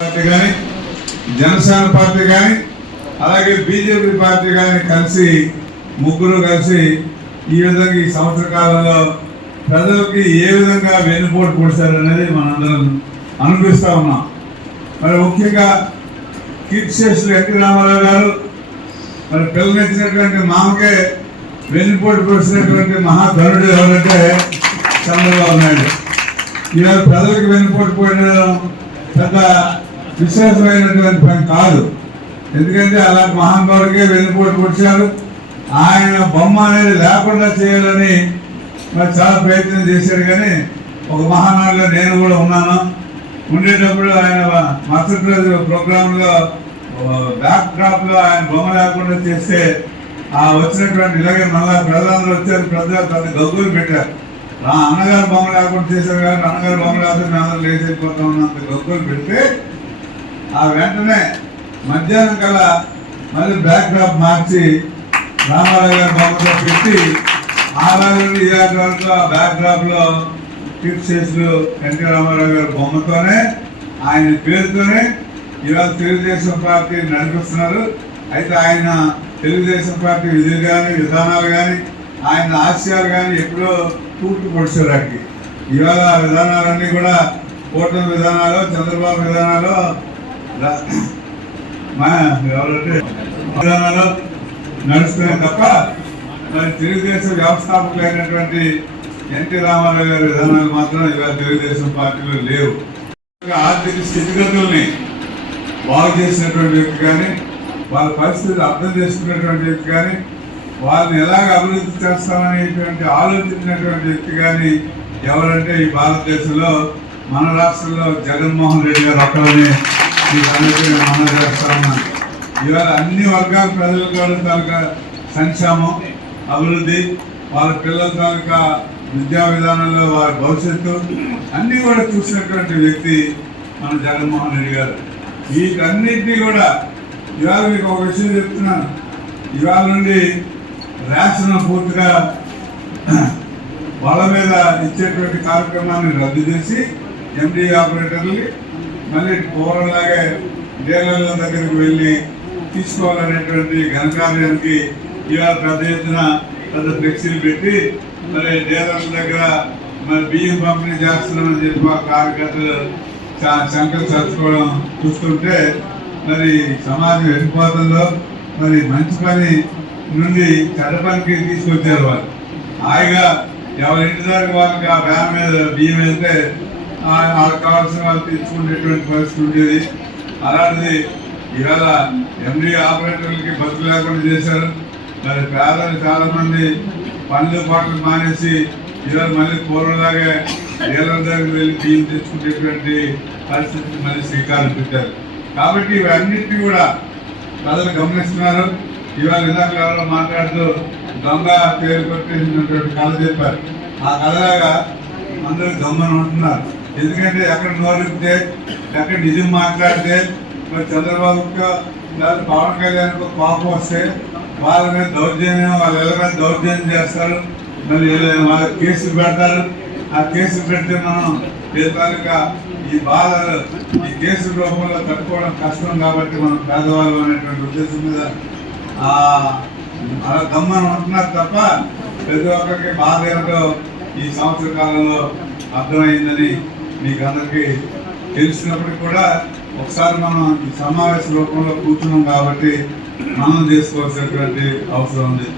Party కానీ Janasena party కానీ అలాగే బీజేపీ పార్టీ కానీ కలిసి ముగ్గురు కలిసి ఈ విధంగా ఈ సంవత్సర కాలంలో ప్రజలకి ఏ విధంగా వెన్నుపోటు పొడిచారు అనేది మనందరం అనిపిస్తూ ఉన్నాం. మరి ముఖ్యంగా కీర్తిశేషులు ఎన్టీ రామారావు గారు మరి పిల్లనిచ్చినటువంటి మామకే వెన్నుపోటు పొడిచినటువంటి మహాధనుడు ఎవరంటే చంద్రబాబు నాయుడు. ఈరోజు ప్రజలకు వెన్నుపోటు పోయడం పెద్ద విశేషమైనటువంటి పని కాదు. ఎందుకంటే అలాంటి మహానుభావుడికే వెన్నుపోటు పొడిచారు. ఆయన బొమ్మ అనేది లేకుండా చేయాలని మరి చాలా ప్రయత్నం చేశాడు కానీ ఒక మహానాడులో నేను కూడా ఉన్నాను. ఉండేటప్పుడు ఆయన మరుసటి రోజు ప్రోగ్రాంలో బ్యాక్ డ్రాప్లో ఆయన బొమ్మ లేకుండా చేస్తే ఆ వచ్చినటువంటి ఇలాగే మళ్ళా ప్రజలందరూ వచ్చారు. ప్రజలు తన గగ్గులు పెట్టారు. నా అన్నగారు బొమ్మ లేకుండా చేశారు కానీ అన్నగారు బొమ్మ లేకపోతే మేము అందరూ లేచి వెళ్ళిపోతా ఉన్నంత గొప్పలు పెడితే ఆ వెంటనే మధ్యాహ్నం కల్లా మళ్ళీ బ్యాక్ డ్రాప్ మార్చి రామారావు గారి బొమ్మతో పెట్టి ఆ రోజు ఈ ఆ బ్యాక్ డ్రాప్లో ఫిక్స్ చేసిన ఎన్టీ రామారావు గారి బొమ్మతోనే ఆయన పేరుతోనే ఈరోజు తెలుగుదేశం పార్టీ నడిపిస్తున్నారు. అయితే ఆయన తెలుగుదేశం పార్టీ విధులు కానీ విధానాలు కానీ ఆయన ఆశయాలు కానీ ఎప్పుడో తూర్పు పొడిచారు ఇవాళ ఆ విధానాలన్నీ కూడా కూటమి విధానాలు చంద్రబాబు విధానాలు మా ఎవరంటే విధానాలు నడుస్తున్నాయి తప్ప మరి తెలుగుదేశం వ్యవస్థాపకులైనటువంటి ఎన్టీ రామారావు గారి విధానాలు మాత్రం ఇవాళ తెలుగుదేశం పార్టీలో లేవు. ఆర్థిక స్థితిగతుల్ని బాగు చేసినటువంటి వ్యక్తి కానీ వాళ్ళ పరిస్థితులు అర్థం చేసుకున్నటువంటి వ్యక్తి కానీ వారిని ఎలాగ అభివృద్ధి చేస్తామనేటువంటి ఆలోచించినటువంటి వ్యక్తి కానీ ఎవరంటే ఈ భారతదేశంలో మన రాష్ట్రంలో జగన్మోహన్ రెడ్డి గారు ఒక్కరనే ఈ సంగతి మనం చేస్తా ఇవాళ అన్ని వర్గాల ప్రజల కూడా తాలూకా సంక్షేమం అభివృద్ధి వాళ్ళ పిల్లల తాలూకా విద్యా విధానంలో వారి భవిష్యత్తు అన్నీ కూడా చూసినటువంటి వ్యక్తి మన జగన్మోహన్ రెడ్డి గారు. వీటన్నిటినీ కూడా ఇవాళ మీకు ఒక విషయం చెప్తున్నాను. ఇవాళ నుండి రేషన్ పూర్తిగా వాళ్ళ మీద ఇచ్చేటువంటి కార్యక్రమాన్ని రద్దు చేసి ఎండి ఆపరేటర్లు మళ్ళీ పూర్వంలాగే డీలర్ల దగ్గరికి వెళ్ళి తీసుకోవాలనేటువంటి ఘనకార్యానికి ఇలా పెద్ద ఎత్తున పెద్ద ఫ్లెక్సీలు పెట్టి మరి డీలర్ల దగ్గర మరి బియ్యం పంపిణీ చేస్తున్నామని చెప్పి ఆ కార్యకర్తలు చా- చదువుకోవడం చచ్చుకోవడం చూస్తుంటే మరి సమాజం వెళ్ళిపోతుందో మరి మంచి పని నుండి కడపనికి తీసుకొచ్చారు వాళ్ళు. హాయిగా ఎవరి ఇంటి దగ్గర వాళ్ళకి ఆ వ్యాన్ మీద బియ్యం వెళ్తే వాళ్ళకి కావాల్సిన వాళ్ళు తీసుకునేటువంటి పరిస్థితి ఉండేది. అలాంటిది ఇవాళ ఎండి ఆపరేటర్లకి బస్సు లేకుండా చేశారు. మరి పేదలు చాలామంది పనులు పాటలు మానేసి ఇవాళ మళ్ళీ పూర్వంలాగే డీలర్ దగ్గరికి వెళ్ళి బియ్యం తెచ్చుకునేటువంటి పరిస్థితిని మళ్ళీ శ్రీకారం పెట్టారు కాబట్టి ఇవన్నిటిని కూడా ప్రజలు గమనిస్తున్నారు. ఇవాళ ఇందాక మాట్లాడుతూ దొంగ పేరు పెట్టేసినటువంటి కథ చెప్పారు. ఆ కథలాగా అందరూ దొంగను ఉంటున్నారు. ఎందుకంటే ఎక్కడ నోరిస్తే ఎక్కడ నిజం మాట్లాడితే మరి చంద్రబాబుకి లేదా పవన్ కళ్యాణ్ కోపం వస్తే వాళ్ళ మీద దౌర్జన్యం వాళ్ళు ఎవరైనా దౌర్జన్యం చేస్తారు. మరి వాళ్ళ కేసులు పెడతారు. ఆ కేసులు పెడితే మనం పేదలుగా ఈ బాధలు ఈ కేసు రూపంలో తట్టుకోవడం కష్టం కాబట్టి మనం పేదవాళ్ళు అనేటువంటి ఉద్దేశం మీద గమ్మని అంటున్నారు తప్ప ప్రతి ఒక్కరికి బాధ ఏమిటో ఈ సంవత్సర కాలంలో అర్థమైందని మీకు అందరికీ తెలిసినప్పటికీ కూడా ఒకసారి మనం ఈ సమావేశ రూపంలో కూర్చున్నాం కాబట్టి మనం చేసుకోవాల్సినటువంటి అవసరం ఉంది.